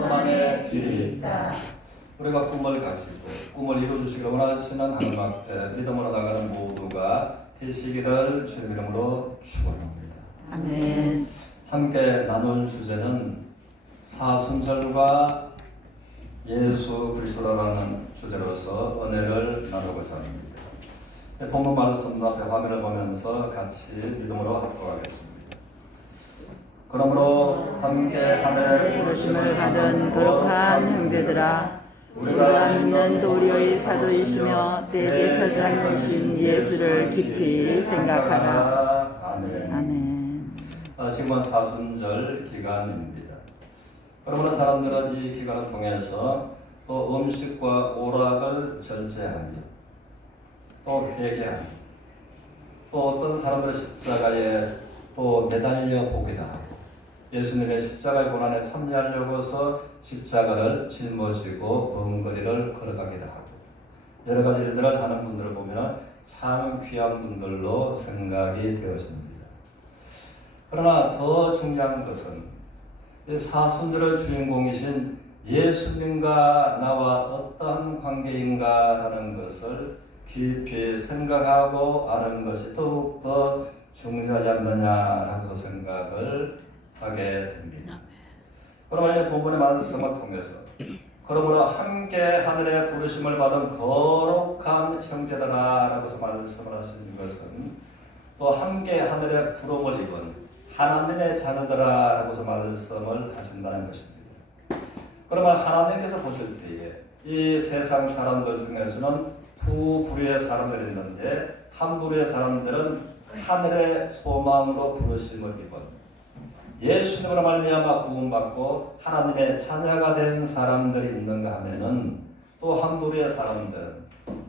말씀 안에 길이 있다. 우리가 꿈을 가지고 꿈을 이루어주시기를 원하시는 하나님 앞에 믿음으로 나가는 모두가 되시기를 주님 이름으로 축원합니다. 아멘. 함께 나눌 주제는 사순절과 예수 그리스도라는 주제로서 은혜를 나누고자 합니다. 본문 말씀 앞에 화면을 보면서 같이 믿음으로 합독하겠습니다. 그러므로 함께 하늘의 부르심을 받은 거룩한 형제들아, 우리가 믿는 도리의 사도이시며 때에 서지 않으신 예수를 깊이 생각하라. 아멘. 아멘. 지금은 사순절 기간입니다. 그러므로 사람들은 이 기간을 통해서 또 음식과 오락을 절제하며 또 회개하며 또 어떤 사람들의 십자가에 또 매달려 보기도 하고 예수님의 십자가의 고난에 참여하려고서 십자가를 짊어지고 먼 거리를 걸어가기도 하고 여러 가지 일들을 하는 분들을 보면 참 귀한 분들로 생각이 되어집니다. 그러나 더 중요한 것은 이 사순절의 주인공이신 예수님과 나와 어떤 관계인가 하는 것을 깊이 생각하고 아는 것이 더욱더 중요하지 않느냐라고 생각을 하게 됩니다. 그러면 본문의 말씀을 통해서 그러므로 함께 하늘의 부르심을 받은 거룩한 형제들아라고서 말씀을 하시는 것은 또 함께 하늘의 부름을 입은 하나님의 자녀들아라고서 말씀을 하신다는 것입니다. 그러면 하나님께서 보실 때에 이 세상 사람들 중에서는 두 부류의 사람들이 있는데 한 부류의 사람들은 하늘의 소망으로 부르심을 입은 예수님으로 말미암아 구원받고 하나님의 자녀가 된 사람들이 있는가 하면은 또 한 부류의 사람들은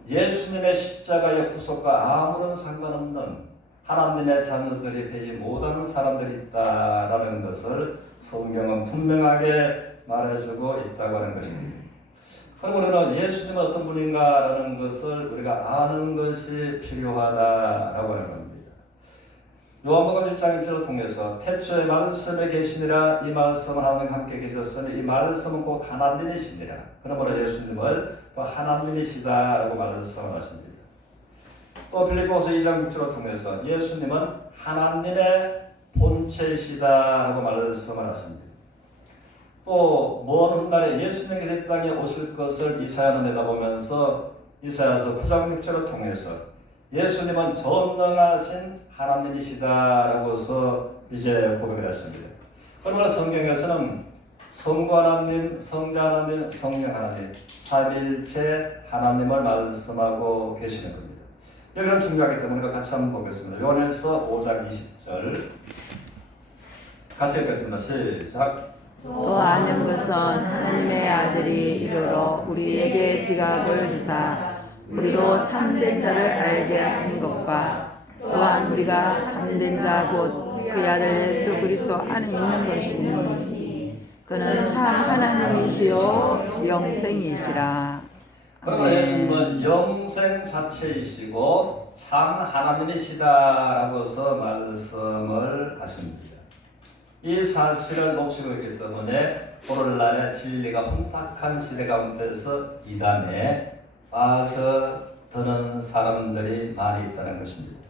예수님의 십자가의 구속과 아무런 상관없는 하나님의 자녀들이 되지 못하는 사람들이 있다라는 것을 성경은 분명하게 말해주고 있다고 하는 것입니다. 그럼 우리는 예수님은 어떤 분인가라는 것을 우리가 아는 것이 필요하다라고 하는 겁니다. 요한복음 1장 1절을 통해서 태초에 말씀에 계시니라 이 말씀을 하나님과 함께 계셨으니 이 말씀은 곧 하나님이시니라. 그러므로 예수님을 또 하나님이시다라고 말씀을 하십니다. 또 빌립보서 2장 6절을 통해서 예수님은 하나님의 본체이시다라고 말씀을 하십니다. 또 먼 훗날에 예수님께서 이 땅에 오실 것을 이사야는 내다보면서 이사야서 9장 6절을 통해서 예수님은 전능하신 하나님이시다라고서 이제 고백을 했습니다. 그러나 성경에서는 성부 하나님, 성자 하나님, 성령 하나님, 삼위일체 하나님을 말씀하고 계시는 겁니다. 여기는 중요하기 때문에 같이 한번 보겠습니다. 요한일서 5장 20절 같이 읽겠습니다. 시작. 또 아는 것은 하나님의 아들이 이르러 우리에게 지각을 주사 우리로 참된 자를 알게 하신 것과 또한 우리가 참된 자 곧 그의 아들 예수 그리스도 안에 있는 것이니 그는 참 하나님이시요 영생이시라. 그러므로 예수님은 영생 자체이시고 참 하나님이시다라고서 말씀을 하십니다. 이 사실을 놓치고 있기 때문에 오늘날의 진리가 혼탁한 시대 가운데서 이단에 빠져드는 사람들이 많이 있다는 것입니다.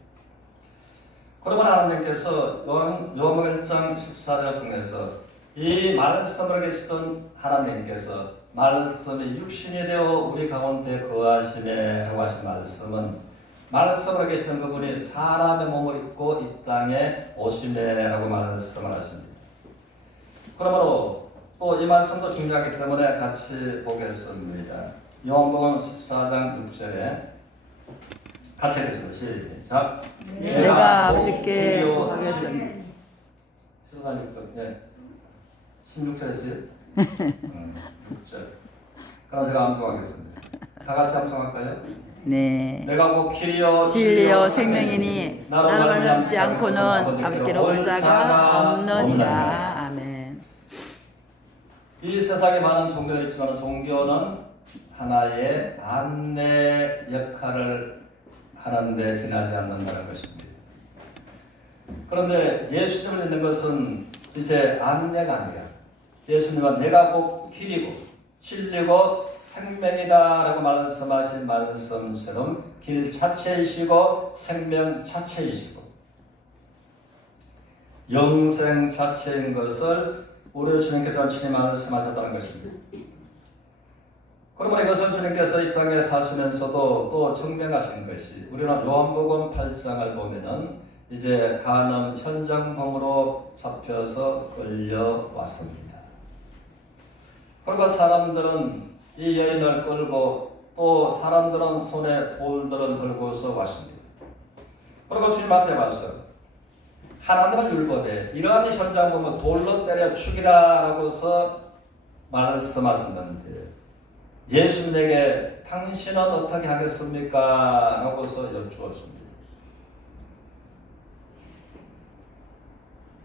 그러면 하나님께서 요한복음 1장 14절을 통해서 이 말씀을 계시던 하나님께서 말씀이 육신이 되어 우리 가운데 거하시네 라고 하신 말씀은 말씀으로 계시는 그분이 사람의 몸을 입고 이 땅에 오시네 라고 말씀을 하십니다. 그러므로 또 이 말씀도 중요하기 때문에 같이 보겠습니다. 요한복음 14장 6절에 같이 읽겠습니다. 시작. 내가 아버지께 구하겠습니다. 16절 했어요? 6절. 그럼 제가 암송하겠습니다. 다 같이 암송할까요? 네. 내가 곧 길이요 진리요 생명이니 나로 말미암지 않고는 아버지께로 올 자가 없느니라. 아멘. 이 세상에 많은 종교들이 있지만 종교는 하나의 안내 역할을 하는데 지나지 않는다는 것입니다. 그런데 예수님을 믿는 것은 이제 안내가 아니라 예수님은 내가 곧 길이고 진리고 생명이다 라고 말씀하신 말씀처럼 길 자체이시고 생명 자체이시고 영생 자체인 것을 우리 주님께서 친히 말씀하셨다는 것입니다. 그러므로 이것을 주님께서 이 땅에 사시면서도 또 증명하신 것이 우리는 요한복음 8장을 보면은 이제 간암 현장범으로 잡혀서 끌려왔습니다. 그러니까 사람들은 이 여인을 끌고 또 사람들은 손에 돌들을 들고서 왔습니다. 그리고 주님 앞에 와서 하나님의 율법에 이러한 현장범을 돌로 때려 죽이라라고서 말씀하셨는데 예수님에게 당신은 어떻게 하겠습니까? 라고서 여쭈었습니다.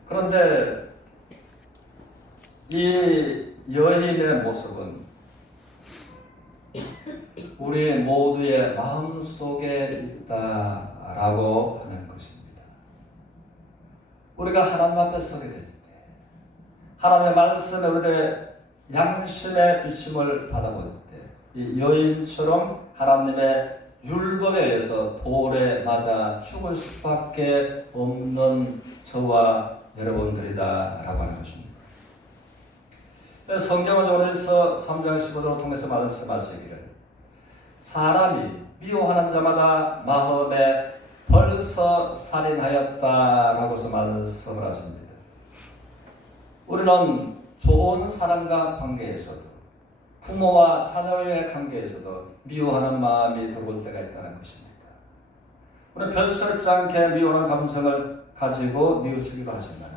그런데 이 여인의 모습은 우리 모두의 마음속에 있다라고 하는 것입니다. 우리가 하나님 앞에 서게 될 때 하나님의 말씀에 우리의 양심의 비침을 받아볼 때 이 여인처럼 하나님의 율법에 의해서 돌에 맞아 죽을 수밖에 없는 저와 여러분들이다 라고 하는 것입니다. 성경은 요한일서 3장 15절을 통해서 말씀하시기를 사람이 미워하는 자마다 마음에 벌써 살인하였다 라고서 말씀을 하십니다. 우리는 좋은 사람과 관계에서도 부모와 자녀의 관계에서도 미워하는 마음이 들어올 때가 있다는 것입니다. 우리는 별스럽지 않게 미워하는 감성을 가지고 뉘우치기도 하지만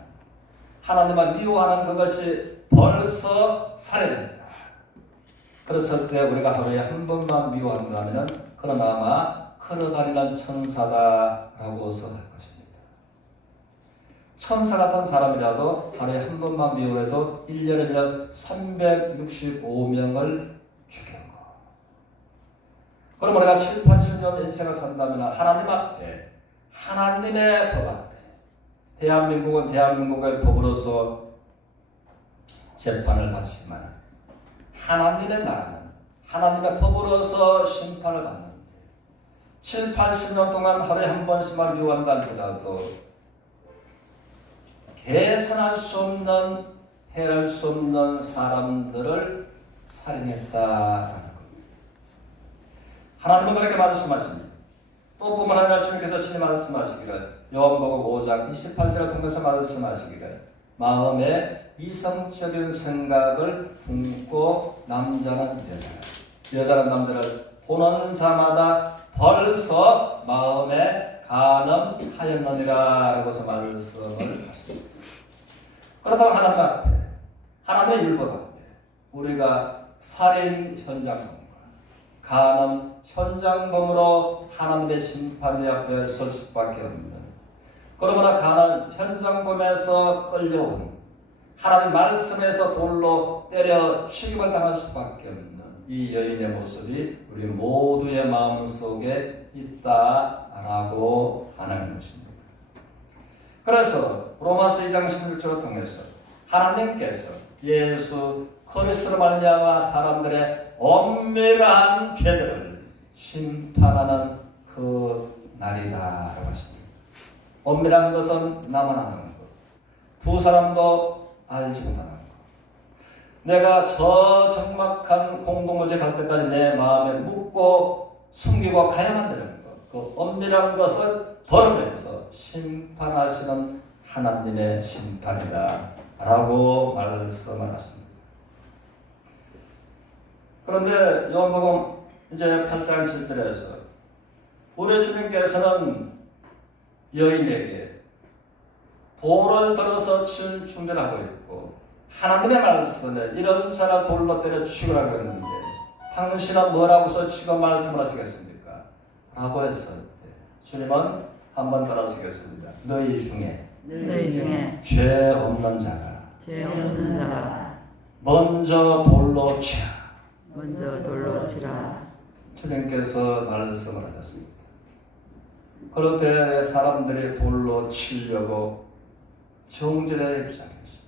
하나님을 미워하는 그것이 벌써 살해된다. 그랬을 때 우리가 하루에 한 번만 미워한다면 그는 아마 걸어다니는 천사다라고서 할 것입니다. 천사 같은 사람이라도 하루에 한 번만 미워해도 1년이면 365명을 죽이는 거. 그럼 우리가 7, 80년 인생을 산다면 하나님 앞에 하나님의 법 앞에 대한민국은 대한민국의 법으로서 재판을 받지만 하나님의 나라는 하나님의 법으로서 심판을 받는데 7, 80년 동안 하루에 한 번씩만 미워한다 할지라도 개선할 수 없는 해할 수 없는 사람들을 살인했다라는 겁니다. 하나님은 그렇게 말씀하십니다. 또 뿐만 아니라 주님께서 친히 말씀하시기를 요한복음 5장 28절을 통해서 말씀하시기를 마음에 이성적인 생각을 품고 남자는 여자는 남자를 보는 자마다 벌써 마음에 간음하였느니라 라고서 말씀을 하십니다. 그렇다고 하나님 앞에 하나님의 율법 앞에 우리가 살인 현장범과 간음 현장범으로 하나님의 심판 앞에 설 수밖에 없는 그러므로 간음 현장범에서 끌려온 하나님 말씀에서 돌로 때려 죽임을 당할 수밖에 없는 이 여인의 모습이 우리 모두의 마음속에 있다라고 하는 것입니다. 그래서 로마서 2장 16절을 통해서 하나님께서 예수 그리스도로 말미암아 사람들의 엄밀한 죄들을 심판하는 그 날이다라고 하십니다. 엄밀한 것은 나만 아는 것, 두 사람도 알지 못하는 것. 내가 저 적막한 공동묘지에 갈 때까지 내 마음에 묻고 숨기고 가야만 되는 것. 그 엄밀한 것을 벌어내서 심판하시는 하나님의 심판이다 라고 말씀을 하십니다. 그런데 요한복음 이제 8장 7절에서 우리 주님께서는 여인에게 돌을 들어서 칠 준비를 하고 있고 하나님의 말씀에 이런 자를 돌로 때려 죽으라고 했는데 당신은 뭐라고서 치고 말씀을 하시겠습니까? 라고 했을 때 주님은 한번 따라하시겠습니다. 너희 중에 죄 없는 자가 먼저 돌로 치라. 주님께서 말씀을 하셨습니다. 그럴 때 사람들이 돌로 치려고 정죄자의 입장에서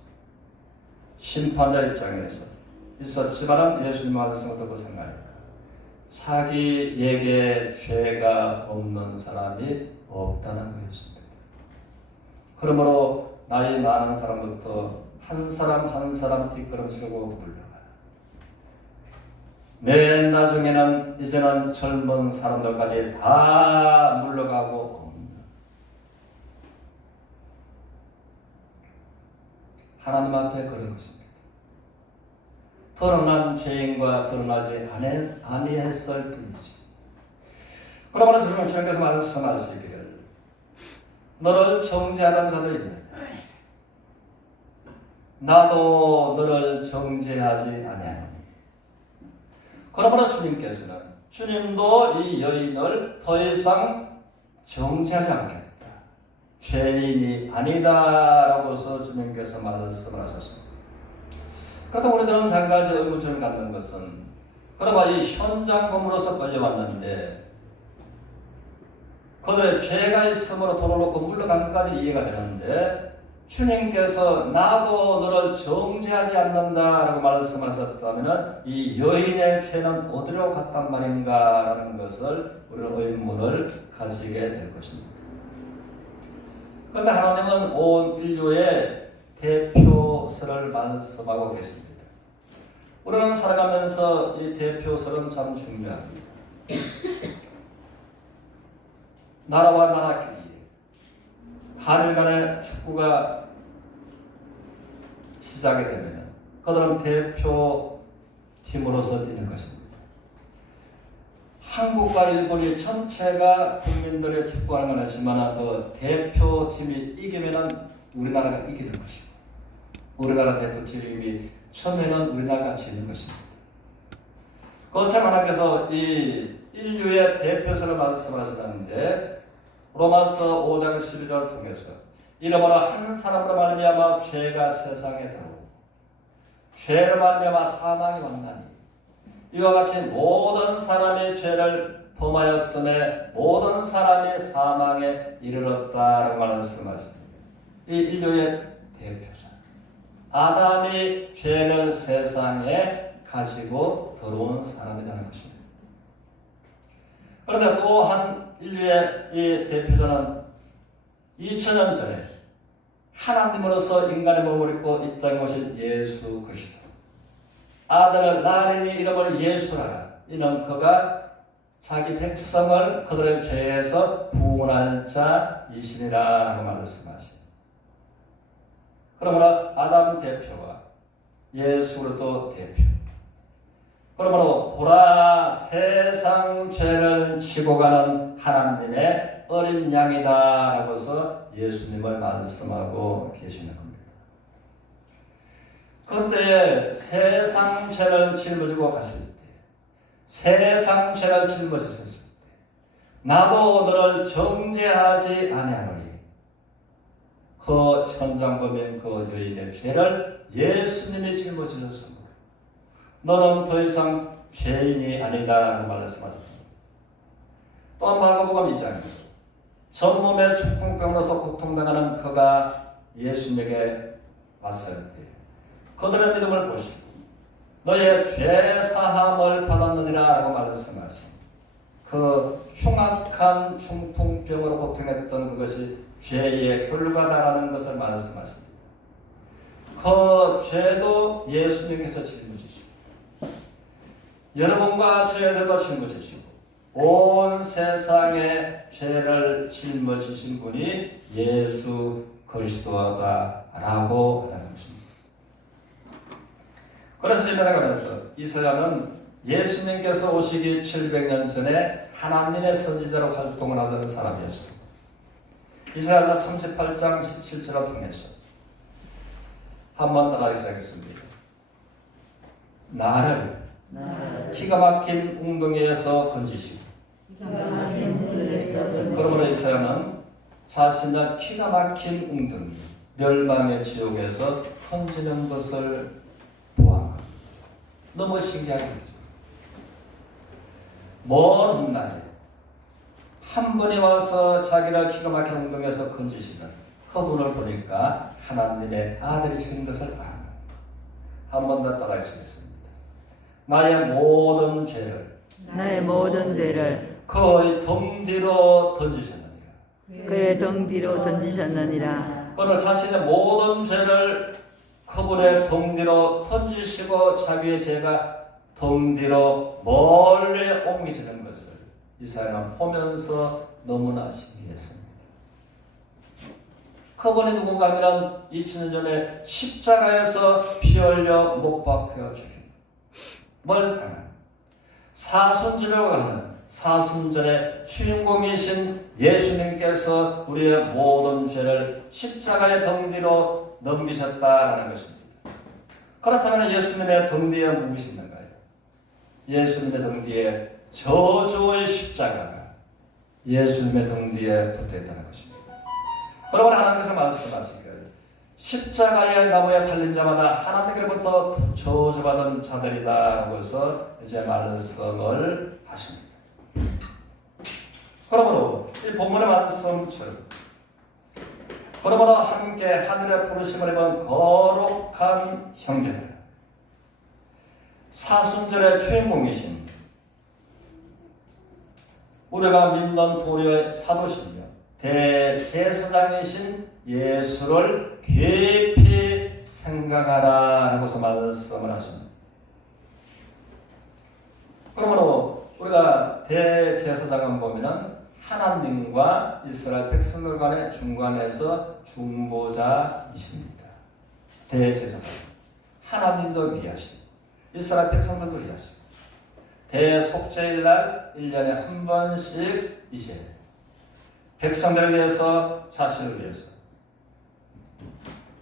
심판자 입장에서 있었지만은 예수님 말씀을 듣고 생각하니까 자기에게 죄가 없는 사람이 없다는 것입니다. 그러므로 나이 많은 사람부터 한 사람 한 사람 뒷걸음치고 물러가요. 맨 나중에는 이제는 젊은 사람들까지 다 물러가고 옵니다. 하나님 앞에 그런 것입니다. 드러난 죄인과 드러나지 아니했을 뿐이지. 그러므로 주님께서 말씀하시기를 너를 정죄하는 자들이 있느냐? 나도 너를 정죄하지 아니하노니. 그러므로 주님도 이 여인을 더 이상 정죄하지 않겠다. 죄인이 아니다라고서 주님께서 말씀하셨습니다. 그렇다고 우리들은 한 가지 의문점을 갖는 것은 그러면 이 현장 검으로서 끌려왔는데 그들의 죄가 있으므로 돌을 놓고 물러간까지 이해가 되는데 주님께서 나도 너를 정죄하지 않는다라고 말씀하셨다면 이 여인의 죄는 어디로 갔단 말인가라는 것을 우리는 의문을 가지게 될 것입니다. 그런데 하나님은 온 인류의 대표설을 말씀하고 계십니다. 우리는 살아가면서 이 대표설은 참 중요합니다. 나라와 나라끼리 한일 간의 축구가 시작이 되면 그들은 대표팀으로서 뛰는 것입니다. 한국과 일본이 전체가 국민들의 축구하는 건 하지만 그 대표팀이 이기면 우리나라가 이기는 것이고 우리나라 대표팀이 처음에는 우리나라가 지는 것입니다. 그것처럼 하나님께서 이 인류의 대표설을 말씀하시는데 로마서 5장 12절을 통해서 이러므로 한 사람으로 말미암아 죄가 세상에 들어오고 죄로 말미암아 사망이 왔나니 이와 같이 모든 사람이 죄를 범하였음에 모든 사람이 사망에 이르렀다라고 말씀하십니다. 이 인류의 대표자 아담이 죄를 세상에 가지고 들어온 사람이라는 것입니다. 그런데 또한 인류의 이 대표자는 2000년 전에 하나님으로서 인간의 몸을 입고 있던 것이 예수 그리스도. 아들을 낳으니 이름을 예수라라. 이는 그가 자기 백성을 그들의 죄에서 구원할 자이시니라 라고 말씀하십니다. 그러므로 아담 대표와 예수 그리스도 대표. 그러므로 보라 세상 죄를 지고 가는 하나님의 어린 양이다 라고서 예수님을 말씀하고 계시는 겁니다. 그때 세상 죄를 짊어지고 가실 때 세상 죄를 짊어지셨을 때 나도 너를 정죄하지 아니하노니 그 현장 보면 그 여인의 죄를 예수님이 짊어지셨습니다. 너는 더 이상 죄인이 아니다 라고 말씀하셨습니다. 또한 마가복음 2장입니다. 전몸의 축풍병으로서 고통당하는 그가 예수님에게 왔을 때 그들의 믿음을 보시고 너의 죄 사함을 받았느니라 라고 말씀하신 그 흉악한 중풍병으로 고통했던 그것이 죄의 결과다라는 것을 말씀하십니다. 그 죄도 예수님께서 짊어지시고 여러분과 저의 죄도 짊어지시고 온 세상의 죄를 짊어지신 분이 예수 그리스도다라고 하는 것입니다. 그래서 이 면에서 이사야는 예수님께서 오시기 700년 전에 하나님의 선지자로 활동을 하던 사람이었습니다. 이사야서 38장 17절을 통해서 한번 따라하기 시작했습니다. 나를 기가 막힌 웅덩이에서 건지시고 그러므로 이사야는 자신의 기가 막힌 웅덩이 멸망의 지옥에서 건지는 것을 보한 겁니다. 너무 신기한 거죠. 먼 훗날에 한 분이 와서 자기를 기가 막힌 웅덩이에서 건지시는 그분을 보니까 하나님의 아들이신 것을 아는 한 번 더 따라하시겠습니다. 나의 모든 죄를 그의 등 뒤로 던지셨느니라. 그의 등 뒤로 던지셨느니라. 그는 자신의 모든 죄를 그분의 등 뒤로 던지시고 자기의 죄가 등 뒤로 멀리 옮기시는 것을 이사야는 보면서 너무나 신기했습니다. 그분이 누군가 하면 2000년 전에 십자가에서 피 흘려 못 박혀 죽인 멀당한 사순절이라고 하는 사순절의 주인공이신 예수님께서 우리의 모든 죄를 십자가의 등 뒤로 넘기셨다라는 것입니다. 그렇다면 예수님의 등 뒤에 무엇이 있는가요? 예수님의 등 뒤에 저주의 십자가가 예수님의 등 뒤에 붙어있다는 것입니다. 그러므로 하나님께서 말씀하시기를 십자가의 나무에 달린 자마다 하나님께로부터 저주받은 자들이다 라고 해서 이제 말씀을 하십니다. 그러므로 이 본문의 말씀처럼 그러므로 함께 하늘의 부르심을 입은 거룩한 형제들 사순절의 주인공이신 우리가 믿는 도리의 사도시며 대제사장이신 예수를 깊이 생각하라 라고서 말씀을 하십니다. 그러므로 우리가 대제사장은 보면은 하나님과 이스라엘 백성들 간의 중간에서 중보자이십니다. 대제사장 하나님도 위하시고 이스라엘 백성들도 위하시고 대속죄일날 1년에 한 번씩 이제 백성들을 위해서 자신을 위해서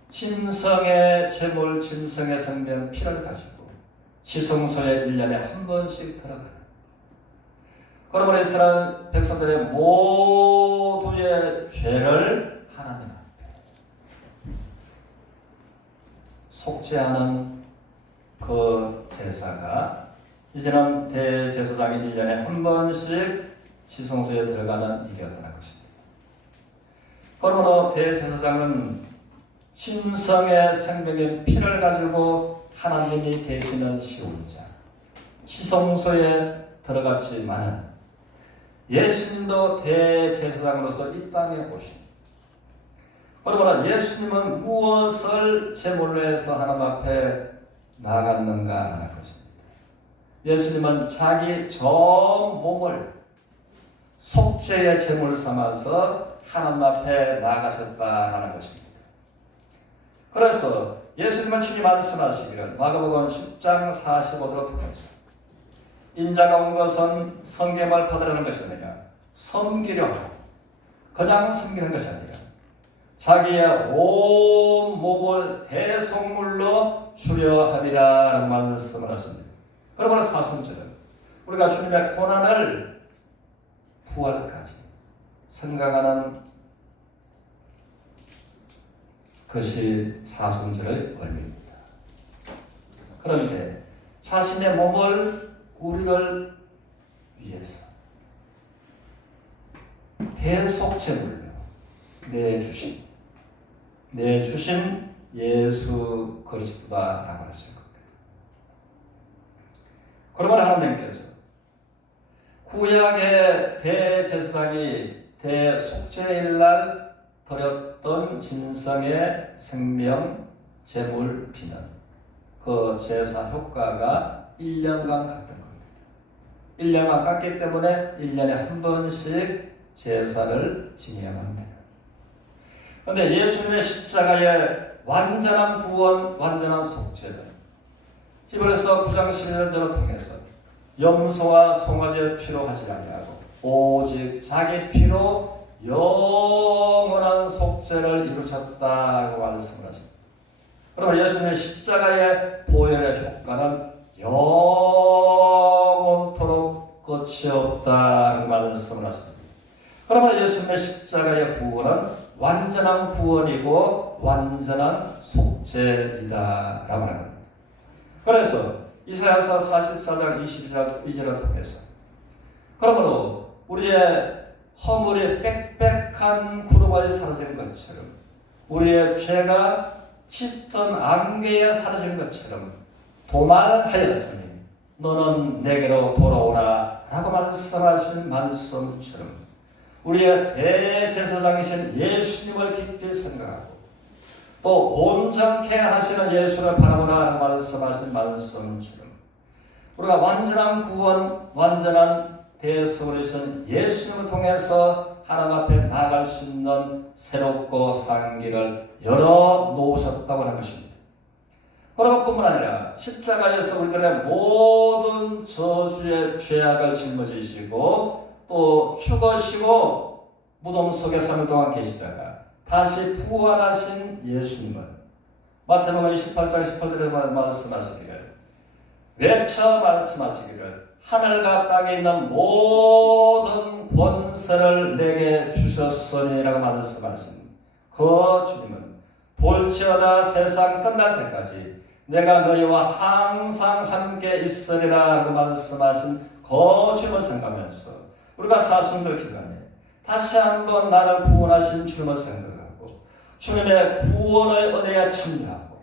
짐승의 제물 짐승의 생명 피를 가지고 지성소에 1년에 한 번씩 들어가는 그러므로 이스라엘 백성들의 모두의 죄를 하나님 앞에 속죄하는 그 제사가 이제는 대제사장이 1년에 한 번씩 지성소에 들어가는 일이었다는 것입니다. 그러므로 대제사장은 짐승의 생명의 피를 가지고 하나님이 계시는 시온자 지성소에 들어갔지만 예수님도 대제사장으로서 이 땅에 오신 그러므로 예수님은 무엇을 제물로 해서 하나님 앞에 나갔는가 하는 것입니다. 예수님은 자기 전 몸을 속죄의 제물 삼아서 하나님 앞에 나가셨다는 것입니다. 그래서 예수님은 친히 말씀하시기를 마가복음 10장 45절을 통해서 인자가 온 것은 성경을 받으라는 것이 아니라 섬기려 하고 그냥 섬기는 것이 아니라 자기의 온 몸을 대속물로 주려 함이라는 말씀을 하십니다. 그러므로 사순절은 우리가 주님의 고난을 부활까지 생각하는 것이 사순절의 원리입니다. 그런데 자신의 몸을 우리를 위해서 대속제물로 내주신 예수 그리스도다라고 하신 겁니다. 그러면 하나님께서 구약의 대제사장이 대속죄일날 드렸던 짐승의 생명 제물 피는 그 제사 효과가 1년간 갔던 겁니다. 1년간 갔기 때문에 1년에 한 번씩 제사를 지내야만 돼요. 그런데 예수님의 십자가의 완전한 구원, 완전한 속죄는 히브리서 9장 11절을 통해서 염소와 송아지의 피로 하지 아니하고 오직 자기 피로 영원한 속죄를 이루셨다고 말씀을 하십니다. 그러면 예수님의 십자가의 보혈의 효과는 영원토록 끝이 없다는 말씀을 하십니다. 그러면 예수님의 십자가의 구원은 완전한 구원이고 완전한 속죄이다라고 하는 겁니다. 그래서 이사야서 44장 22절을 통해서 그러므로 우리의 허물이 빽빽한 구름에 사라진 것처럼 우리의 죄가 짙은 안개에 사라진 것처럼 도말하였으니 너는 내게로 돌아오라 라고 말씀하신 말씀처럼 우리의 대제사장이신 예수님을 깊이 생각하고 또 온전케 하시는 예수를 바라보라 하는 말씀하신 말씀처럼 우리가 완전한 구원, 완전한 대속이신 예수님을 통해서 하나님 앞에 나아갈 수 있는 새롭고 산 길을 열어놓으셨다고 하는 것입니다. 그런 것뿐만 아니라 십자가에서 우리들의 모든 저주의 죄악을 짊어지시고 또 죽으시고 무덤 속에 3일 동안 계시다가 다시 부활하신 예수님을 마태복음 28장 18절에 말씀하시기를 외쳐 말씀하시기를 하늘과 땅에 있는 모든 권세를 내게 주셨으니라고 말씀하신 그 주님은 볼지어다 세상 끝날 때까지 내가 너희와 항상 함께 있으리라 라고 말씀하신 그 주님을 생각하면서 우리가 사순절 기간에 다시 한번 나를 구원하신 주님을 생각하고 주님의 구원의 은혜에 참여하고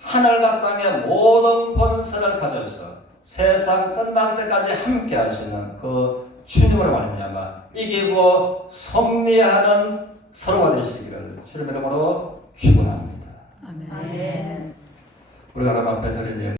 하늘과 땅의 모든 권세를 가져서 세상 끝날 때까지 함께 하시는 그 주님으로 말미암아 이기고 승리하는 서로가 되시기를 주님의 이름으로 축원합니다. 아멘. 우리가 하나님 앞에 드리는